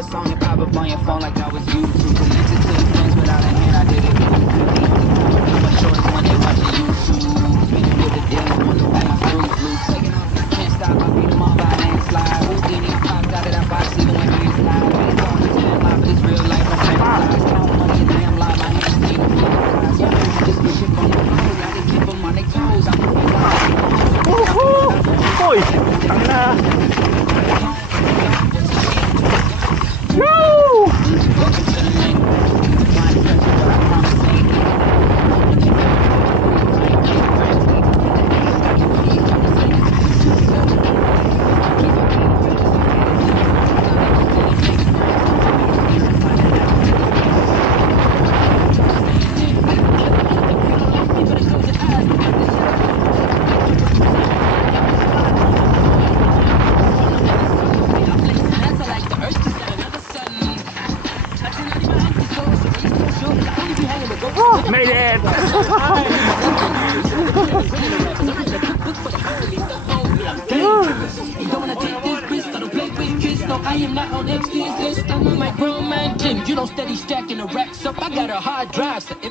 a song and pop up on your phone like I was YouTube. Connected to your friends without a hand, I did it. I'm a shortest when they watching YouTube. Spinning with the deal, I'm on the thing, fruit loop. Taking off, can't stop, I beat them all by landslide. Houdini, I popped out of that box even when hands tied. They talk this damn lie, but it's real life, I'm fantasized. Count money, a damn lie, my hands clean, I'm hypnotized. Yeah, just get shit on the road, I just keep them on their toes. I'm the best out of Uy! Ang na! Woo! Oh, made it! I am not on Epstein's list. I'm on my grown man Jim. You don't steady stacking the racks up. I got a hard drive. So